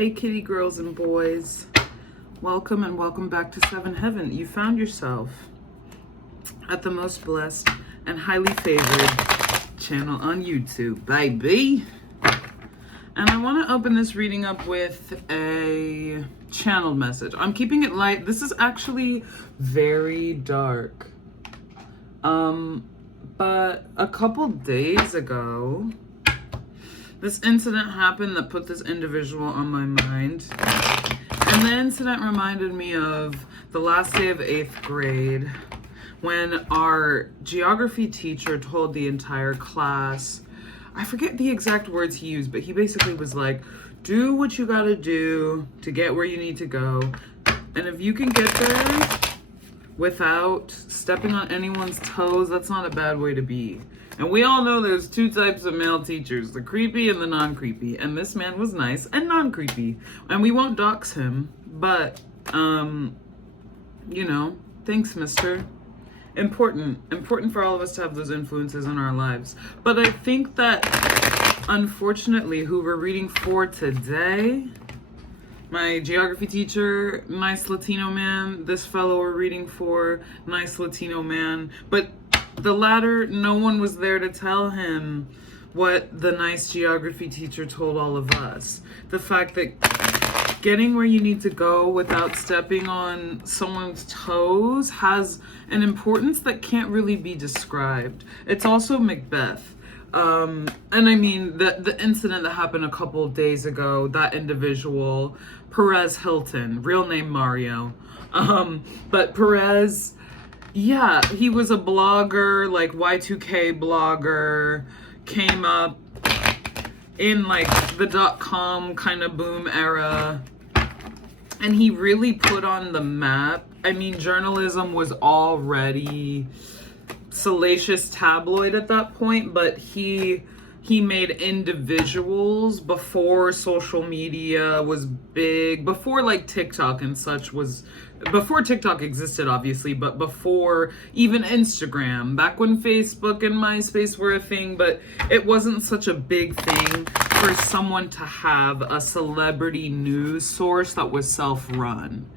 Hey kitty girls and boys, welcome and welcome back to Seven Heaven. You found yourself at the most blessed and highly favored channel on YouTube, baby. And I want to open this reading up with a channeled message. I'm keeping it light. This is actually very dark. But a couple days ago, this incident happened that put this individual on my mind. And the incident reminded me of the last day of 8th grade when our geography teacher told the entire class, I forget the exact words he used, but he basically was like, do what you gotta do to get where you need to go. And if you can get there without stepping on anyone's toes, that's not a bad way to be. And we all know there's two types of male teachers, the creepy and the non-creepy. And this man was nice and non-creepy. And we won't dox him, but, you know, thanks, mister. Important for all of us to have those influences in our lives. But I think that, unfortunately, who we're reading for today, my geography teacher, nice Latino man. This fellow we're reading for, nice Latino man. But the latter, no one was there to tell him what the nice geography teacher told all of us. The fact that getting where you need to go without stepping on someone's toes has an importance that can't really be described. It's also Macbeth. And I mean, the incident that happened a couple of days ago, that individual, Perez Hilton, real name Mario. But Perez, yeah, he was a blogger, like Y2K blogger, came up in like the .com kind of boom era, and he really put on the map. I mean, journalism was already salacious tabloid at that point, but he made individuals before social media was big, before like TikTok and such was, before TikTok existed obviously, but before even Instagram, back when Facebook and MySpace were a thing, but it wasn't such a big thing for someone to have a celebrity news source that was self-run.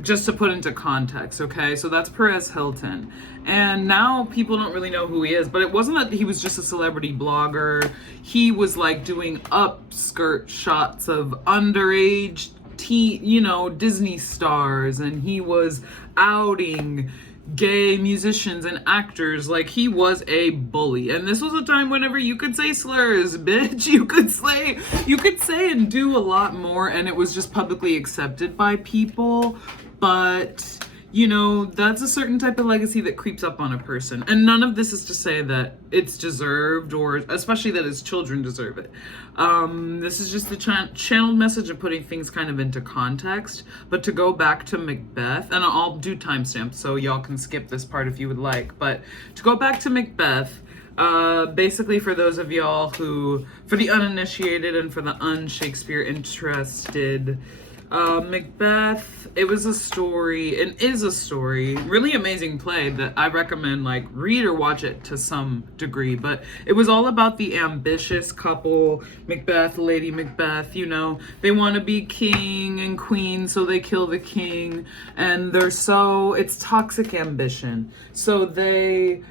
Just to put into context, okay? So that's Perez Hilton. And now people don't really know who he is, but it wasn't that he was just a celebrity blogger. He was like doing upskirt shots of underage Disney stars, and he was outing gay musicians and actors. Like, he was a bully. And this was a time whenever you could say slurs, bitch. You could say and do a lot more, and it was just publicly accepted by people. But, you know, that's a certain type of legacy that creeps up on a person. And none of this is to say that it's deserved, or especially that his children deserve it. This is just the channeled message of putting things kind of into context. But to go back to Macbeth, and I'll do timestamps so y'all can skip this part if you would like. But to go back to Macbeth, basically for those of y'all who, for the uninitiated and for the un-Shakespeare interested, Macbeth, it was a story, and is a story, really amazing play that I recommend, like, read or watch it to some degree, but it was all about the ambitious couple, Macbeth, Lady Macbeth, you know, they want to be king and queen, so they kill the king, and it's toxic ambition, so they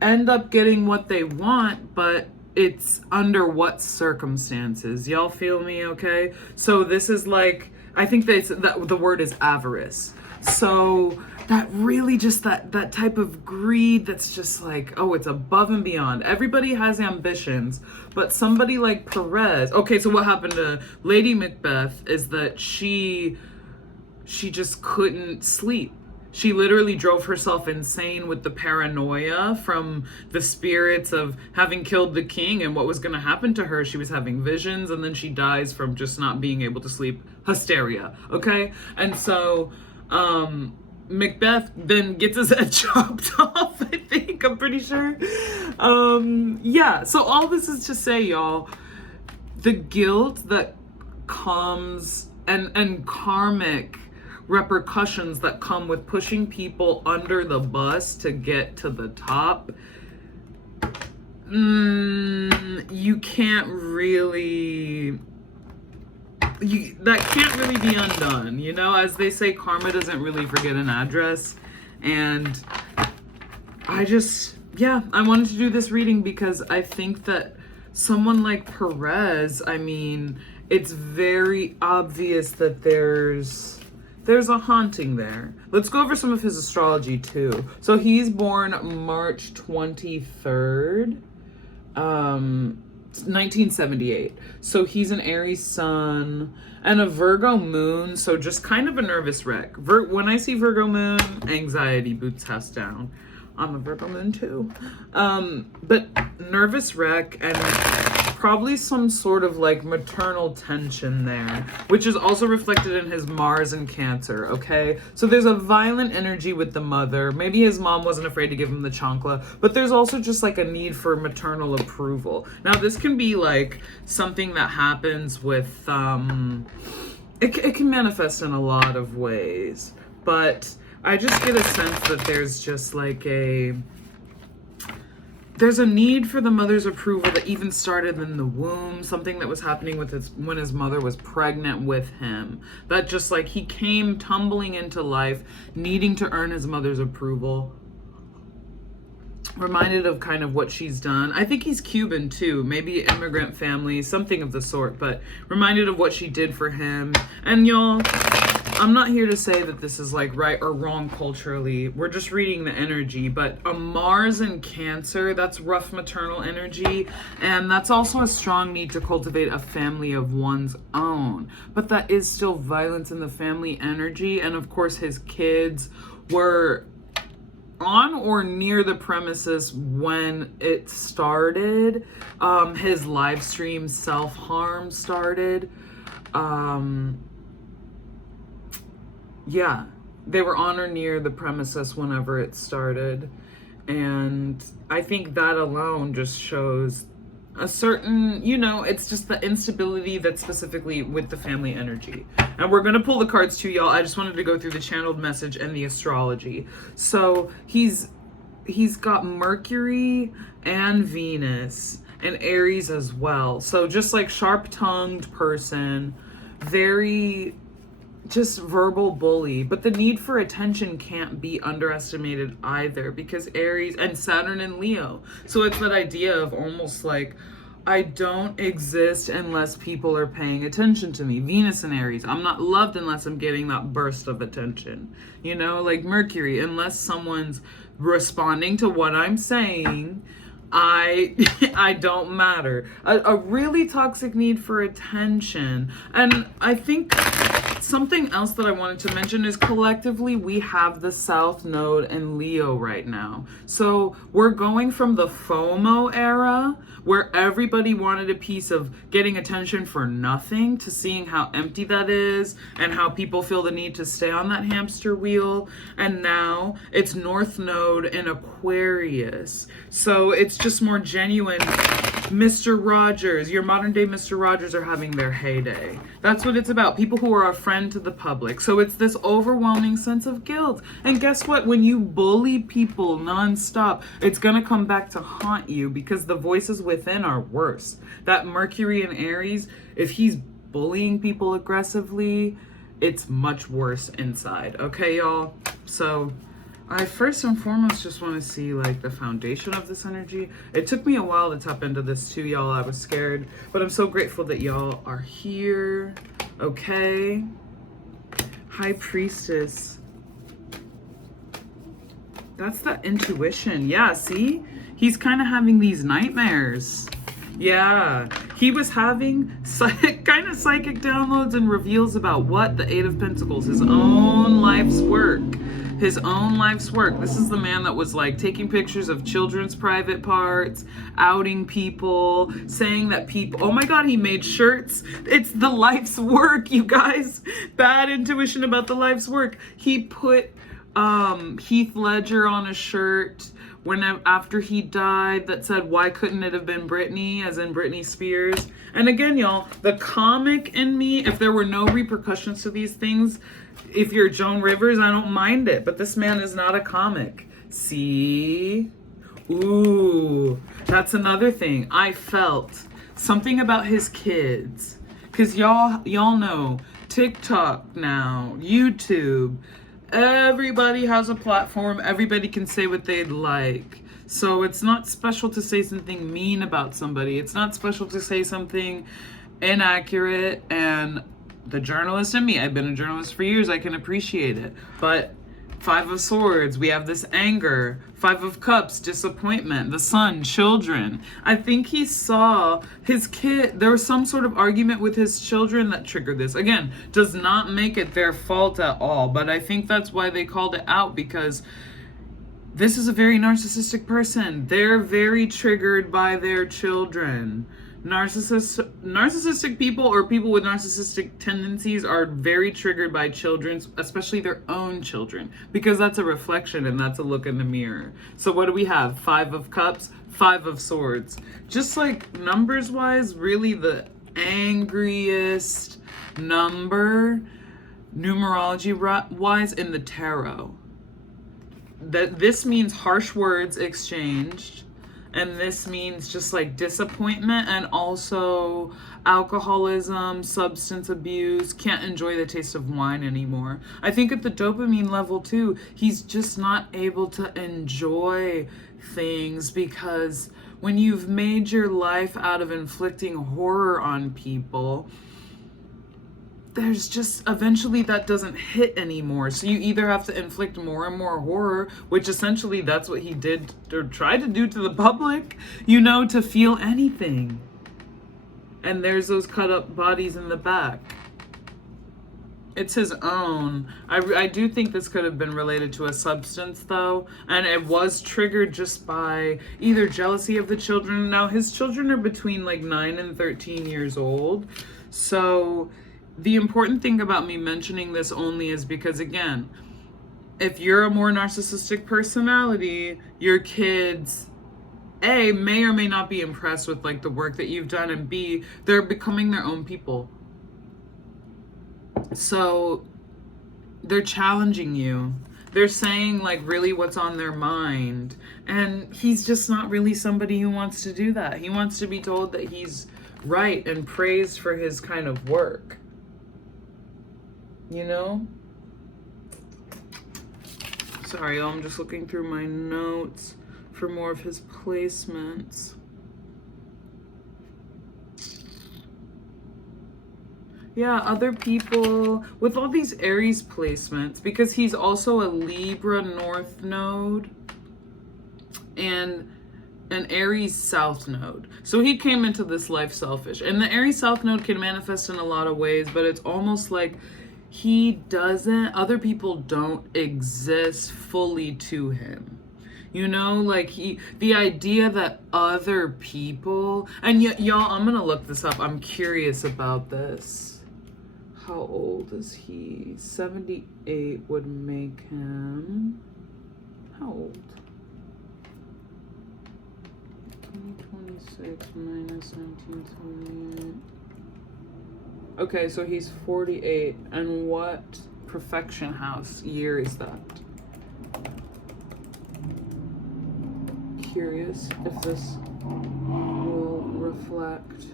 end up getting what they want, but it's under what circumstances? Y'all feel me, okay? So this is like, I think that the word is avarice. So that really just that type of greed that's just like, oh, it's above and beyond. Everybody has ambitions, but somebody like Perez, okay, so what happened to Lady Macbeth is that she just couldn't sleep. She literally drove herself insane with the paranoia from the spirits of having killed the king and what was going to happen to her. She was having visions, and then she dies from just not being able to sleep. Hysteria, okay? And so Macbeth then gets his head chopped off, I think. I'm pretty sure. Yeah, so all this is to say, y'all, the guilt that comes and karmic repercussions that come with pushing people under the bus to get to the top, you can't really that can't really be undone, you know? As they say, karma doesn't really forget an address. And I wanted to do this reading because I think that someone like Perez, I mean, it's very obvious that there's a haunting there. Let's go over some of his astrology too. So he's born March 23rd, 1978. So he's an Aries sun and a Virgo moon, so just kind of a nervous wreck. When I see Virgo moon, anxiety boots house down. I'm a Virgo moon too. But nervous wreck and probably some sort of like maternal tension there, which is also reflected in his Mars and Cancer, okay? So there's a violent energy with the mother. Maybe his mom wasn't afraid to give him the chancla, but there's also just like a need for maternal approval. Now this can be like something that happens with, it can manifest in a lot of ways, but I just get a sense that there's just like there's a need for the mother's approval that even started in the womb, something that was happening with when his mother was pregnant with him. That just like he came tumbling into life, needing to earn his mother's approval. Reminded of kind of what she's done. I think he's Cuban too, maybe immigrant family, something of the sort, but reminded of what she did for him. And y'all, I'm not here to say that this is like right or wrong culturally. We're just reading the energy, but a Mars in Cancer, that's rough maternal energy, and that's also a strong need to cultivate a family of one's own. But that is still violence in the family energy, and of course his kids were on or near the premises when it started. His live stream self-harm started. Yeah, they were on or near the premises whenever it started. And I think that alone just shows a certain, it's just the instability that's specifically with the family energy. And we're going to pull the cards too, y'all. I just wanted to go through the channeled message and the astrology. So he's got Mercury and Venus and Aries as well. So just like sharp-tongued person, very just verbal bully, but the need for attention can't be underestimated either, because Aries and Saturn and Leo. So it's that idea of almost like, I don't exist unless people are paying attention to me. Venus and Aries, I'm not loved unless I'm getting that burst of attention. Like Mercury, unless someone's responding to what I'm saying, I don't matter. A really toxic need for attention. And I think something else that I wanted to mention is collectively we have the South Node in Leo right now. So we're going from the FOMO era, where everybody wanted a piece of getting attention for nothing, to seeing how empty that is and how people feel the need to stay on that hamster wheel. And now it's North Node in Aquarius. So it's just more genuine. Mr. Rogers, your modern day Mr. Rogers are having their heyday. That's what it's about. People who are a friend to the public. So it's this overwhelming sense of guilt. And guess what? When you bully people nonstop, it's going to come back to haunt you, because the voices within are worse. That Mercury in Aries, if he's bullying people aggressively, it's much worse inside. Okay, y'all? So I first and foremost just want to see like the foundation of this energy. It took me a while to tap into this too, y'all. I was scared, but I'm so grateful that y'all are here. Okay. High Priestess. That's the intuition. Yeah, see? He's kind of having these nightmares. Yeah, he was having kind of psychic downloads and reveals about what? The Eight of Pentacles, his own life's work. His own life's work. This is the man that was like taking pictures of children's private parts, outing people, saying that people, oh my God, he made shirts. It's the life's work, you guys. Bad intuition about the life's work. He put Heath Ledger on a shirt after he died that said, why couldn't it have been Britney, as in Britney Spears? And again, y'all, the comic in me, if there were no repercussions to these things, if you're Joan Rivers, I don't mind it, but this man is not a comic. See? Ooh, that's another thing. I felt something about his kids Because y'all know TikTok now, YouTube, everybody has a platform. Everybody can say what they'd like. So it's not special to say something mean about somebody. It's not special to say something inaccurate. And the journalist in me, I've been a journalist for years, I can appreciate it. But Five of Swords, we have this anger. Five of Cups, disappointment. The Sun, children. I think he saw his kid, there was some sort of argument with his children that triggered this. Again, does not make it their fault at all, but I think that's why they called it out, because this is a very narcissistic person. They're very triggered by their children. Narcissistic people or people with narcissistic tendencies are very triggered by children, especially their own children, because that's a reflection and that's a look in the mirror. So what do we have? Five of Cups, Five of Swords. Just like numbers wise, really the angriest number numerology wise in the tarot. That this means harsh words exchanged, and this means just like disappointment and also alcoholism, substance abuse, can't enjoy the taste of wine anymore. I think at the dopamine level too, he's just not able to enjoy things, because when you've made your life out of inflicting horror on people, there's just eventually that doesn't hit anymore. So you either have to inflict more and more horror, which essentially that's what he did or tried to do to the public, you know, to feel anything. And there's those cut up bodies in the back. It's his own. I do think this could have been related to a substance though, and it was triggered just by either jealousy of the children. Now his children are between like 9 and 13 years old. So the important thing about me mentioning this only is because, again, if you're a more narcissistic personality, your kids, A, may or may not be impressed with like the work that you've done, and B, they're becoming their own people. So they're challenging you. They're saying like really what's on their mind. And he's just not really somebody who wants to do that. He wants to be told that he's right and praised for his kind of work. You know? Sorry, I'm just looking through my notes for more of his placements. Yeah, other people with all these Aries placements, because he's also a Libra North node and an Aries South node. So he came into this life selfish. And the Aries South node can manifest in a lot of ways, but it's almost like other people don't exist fully to him. You know, like the idea that other people, and y'all, I'm gonna look this up. I'm curious about this. How old is he? 78 would make him, how old? 2026 minus 1978. Okay, so he's 48. And what profection house year is that? Curious if this will reflect.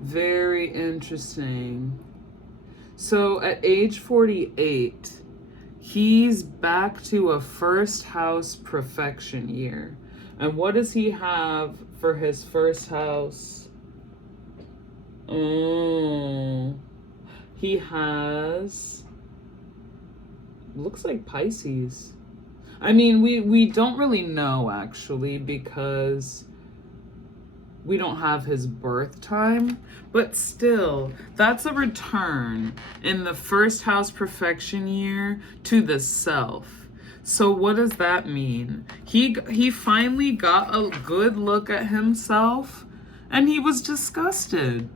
Very interesting. So at age 48, he's back to a first house profection year. And what does he have for his first house? He has, looks like Pisces. I mean, we don't really know actually, because we don't have his birth time, but still, that's a return in the first house perfection year to the self. So what does that mean? He finally got a good look at himself, and he was disgusted.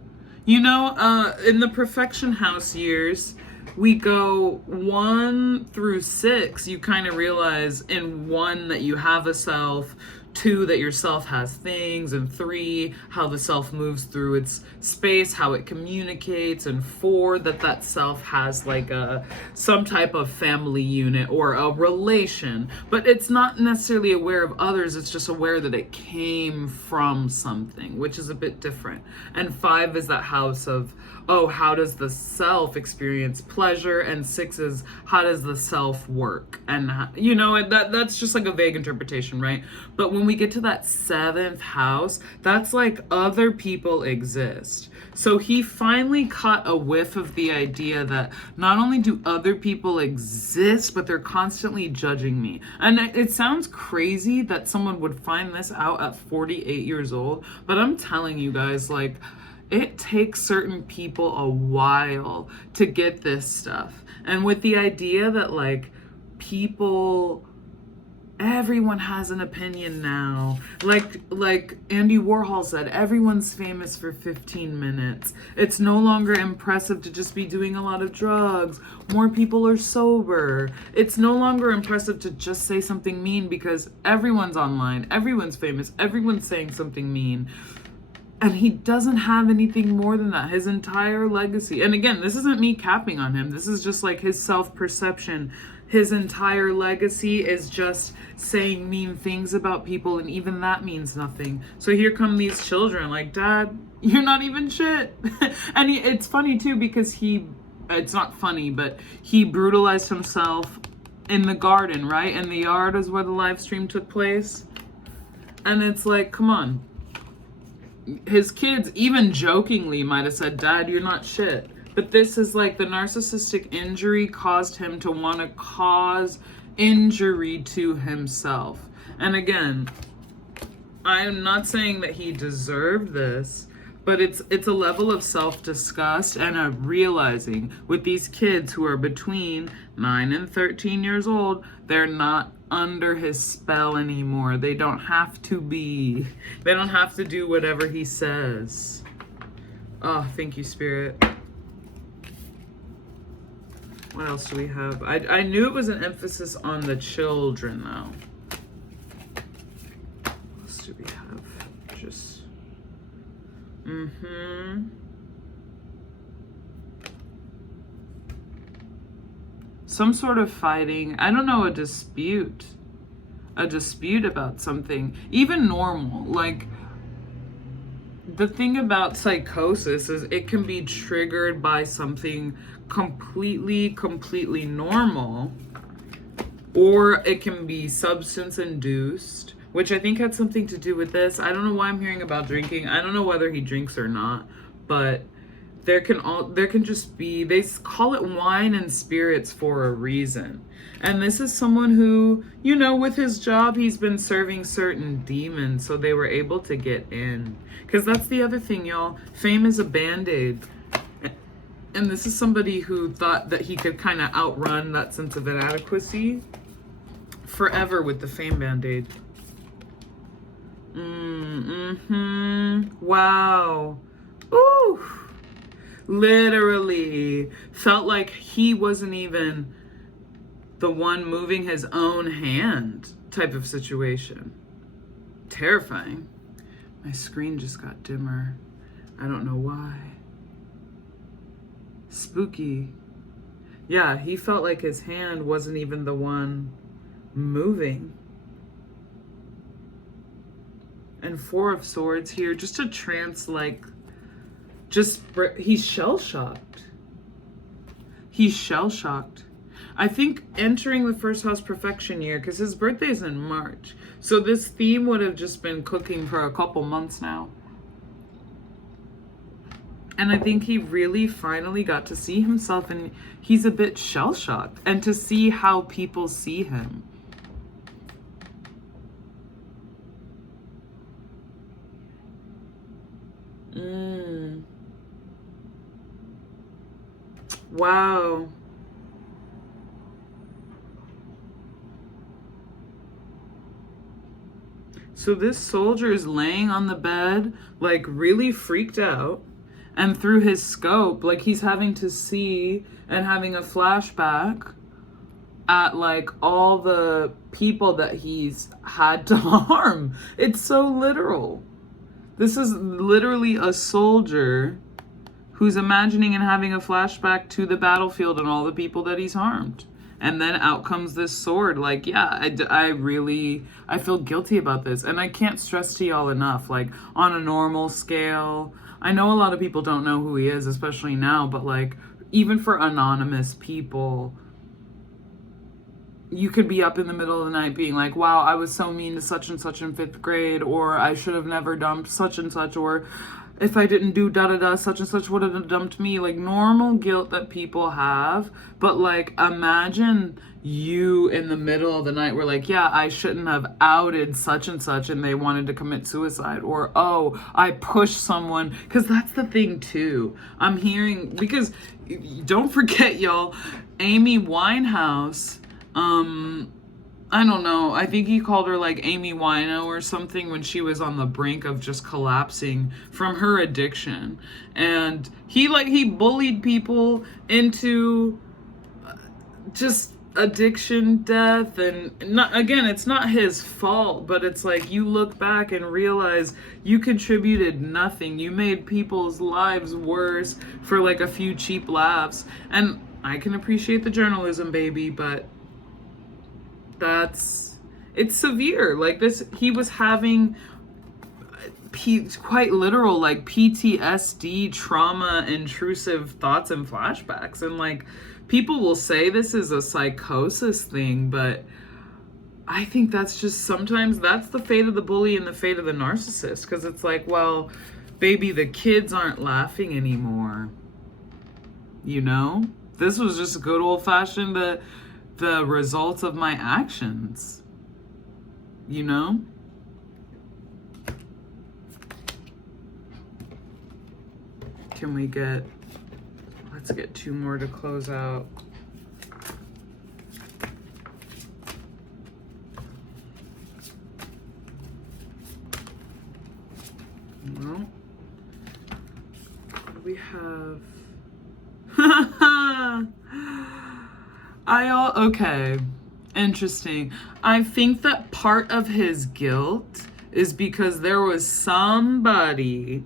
You know, in the perfection house years, we go 1 through 6, you kind of realize in 1 that you have a self, 2, that your self has things, and 3, how the self moves through its space, how it communicates, and 4, that self has like some type of family unit or a relation, but it's not necessarily aware of others, it's just aware that it came from something, which is a bit different. And 5 is that house of, oh, how does the self experience pleasure, and 6 is how does the self work, and that's just like a vague interpretation, right? But when we get to that 7th house, that's like other people exist. So he finally caught a whiff of the idea that not only do other people exist, but they're constantly judging me. And it sounds crazy that someone would find this out at 48 years old, but I'm telling you guys, like, it takes certain people a while to get this stuff. And with the idea that, like, everyone has an opinion now. Like Andy Warhol said, everyone's famous for 15 minutes. It's no longer impressive to just be doing a lot of drugs. More people are sober. It's no longer impressive to just say something mean because everyone's online, everyone's famous, everyone's saying something mean. And he doesn't have anything more than that. His entire legacy. And again, this isn't me capping on him. This is just like his self-perception. His entire legacy is just saying mean things about people, and even that means nothing. So here come these children like, Dad, you're not even shit. And it's funny too because it's not funny, but he brutalized himself in the garden, right? And the yard is where the live stream took place. And it's like, come on. His kids even jokingly might have said, Dad, you're not shit. But this is like the narcissistic injury caused him to want to cause injury to himself. And again, I'm not saying that he deserved this, but it's a level of self-disgust and a realizing with these kids who are between 9 and 13 years old, they're not under his spell anymore. They don't have to be. They don't have to do whatever he says. Oh, thank you, Spirit. What else do we have? I knew it was an emphasis on the children, though. What else do we have? Just... Some sort of fighting. I don't know, a dispute. A dispute about something. Even normal. Like, the thing about psychosis is it can be triggered by something completely normal, or it can be substance induced, which I think had something to do with this. I don't know why I'm hearing about drinking. I don't know whether he drinks or not, but there can just be, they call it wine and spirits for a reason. And this is someone who, with his job, he's been serving certain demons, so they were able to get in. Because that's the other thing, y'all. Fame is a bandaid. And this is somebody who thought that he could kind of outrun that sense of inadequacy forever with the fame bandaid. Wow. Ooh. Literally felt like he wasn't even the one moving his own hand type of situation. Terrifying. My screen just got dimmer. I don't know why. Spooky. Yeah, he felt like his hand wasn't even the one moving. And 4 of Swords here, just a trance, like, he's shell-shocked. He's shell-shocked. I think entering the first house profection year, because his birthday is in March, so this theme would have just been cooking for a couple months now. And I think he really finally got to see himself, and he's a bit shell-shocked, and to see how people see him. Wow. So this soldier is laying on the bed, like really freaked out. And through his scope, like he's having to see and having a flashback at like all the people that he's had to harm. It's so literal. This is literally a soldier who's imagining and having a flashback to the battlefield and all the people that he's harmed. And then out comes this sword. Like, yeah, I feel guilty about this. And I can't stress to y'all enough, like, on a normal scale, I know a lot of people don't know who he is, especially now, but like, even for anonymous people, you could be up in the middle of the night being like, wow, I was so mean to such and such in 5th grade, or I should have never dumped such and such, or if I didn't do da-da-da, such and such would have dumped me. Like, normal guilt that people have. But like, imagine you in the middle of the night were like, yeah, I shouldn't have outed such and such and they wanted to commit suicide, or oh, I pushed someone. Because that's the thing too, I'm hearing, because don't forget, y'all, Amy Winehouse, I don't know, I think he called her like Amy Wino or something when she was on the brink of just collapsing from her addiction. And he bullied people into just addiction, death, and not, again, it's not his fault, but it's like you look back and realize you contributed nothing. You made people's lives worse for like a few cheap laughs. And I can appreciate the journalism, baby, but it's severe. Like this, he was having quite literal like PTSD, trauma, intrusive thoughts and flashbacks. And like, people will say this is a psychosis thing, but I think that's just, sometimes that's the fate of the bully and the fate of the narcissist. Because it's like, well, baby, the kids aren't laughing anymore. You know? This was just a good old-fashioned the results of my actions. You know? Can we get, let's get 2 more to close out. Well, what do we have? Okay, interesting. I think that part of his guilt is because there was somebody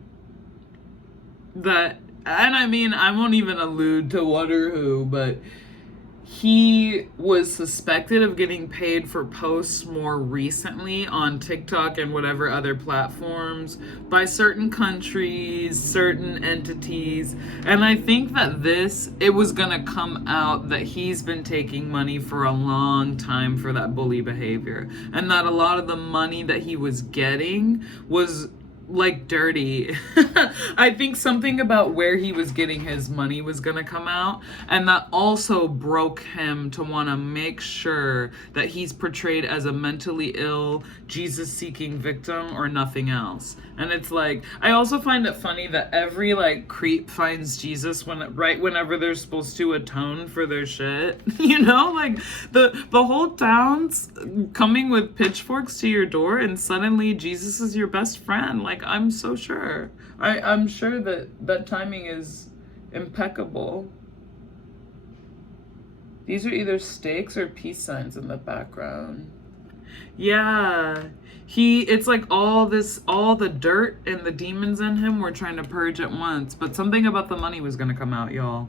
that, and I mean, I won't even allude to what or who, but he was suspected of getting paid for posts more recently on TikTok and whatever other platforms by certain countries, certain entities. And I think that it was gonna come out that he's been taking money for a long time for that bully behavior. And that a lot of the money that he was getting was like dirty. I think something about where he was getting his money was gonna come out, and that also broke him to want to make sure that he's portrayed as a mentally ill, Jesus-seeking victim or nothing else. And it's like, I also find it funny that every like creep finds Jesus right whenever they're supposed to atone for their shit. You know, like the whole town's coming with pitchforks to your door, and suddenly Jesus is your best friend. Like, I'm so sure. I'm sure that timing is impeccable. These are either stakes or peace signs in the background. Yeah. It's like all the dirt and the demons in him were trying to purge at once, but something about the money was gonna come out, y'all.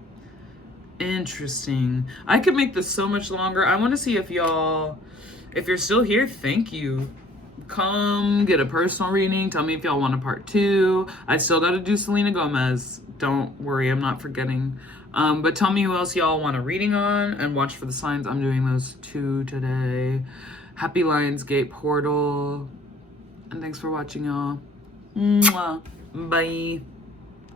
Interesting. I could make this so much longer. I want to see if you're still here, thank you. Come get a personal reading. Tell me if y'all want a part 2. I still got to do Selena Gomez. Don't worry, I'm not forgetting. But tell me who else y'all want a reading on, and watch for the signs. I'm doing those 2 today. Happy Lionsgate portal. And thanks for watching, y'all. Mwah. Bye.